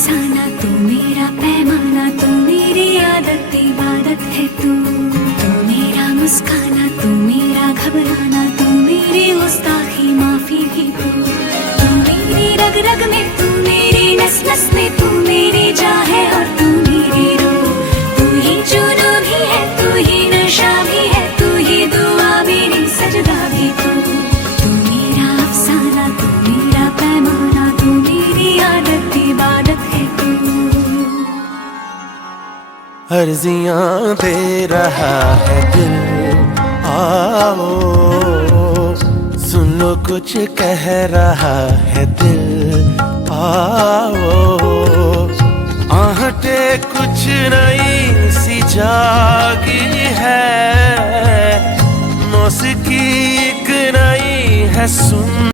अफसाना, तू मेरा पैमाना, तू मेरी आदत इबादत है तू मेरा मुस्काना, तू मेरा घबराना, तू मेरी गुस्ताखी माफी भी तू मेरी रग रग में, तू मेरी नस नस में, तू मेरी जान है और तू मेरी रूह, तू ही जुनून भी है, तू ही नशा भी है, तू ही दुआ मेरी सजदा भी तू मेरा अफसाना, तू मेरा पैमाना, तू मेरी आदत इबादत है तू। अर्जियां दे रहा है दिल, आओ सुन लो कुछ कह रहा है दिल, आओ आहटे कुछ नई सी जागी है, मौसीकी एक नई है सुन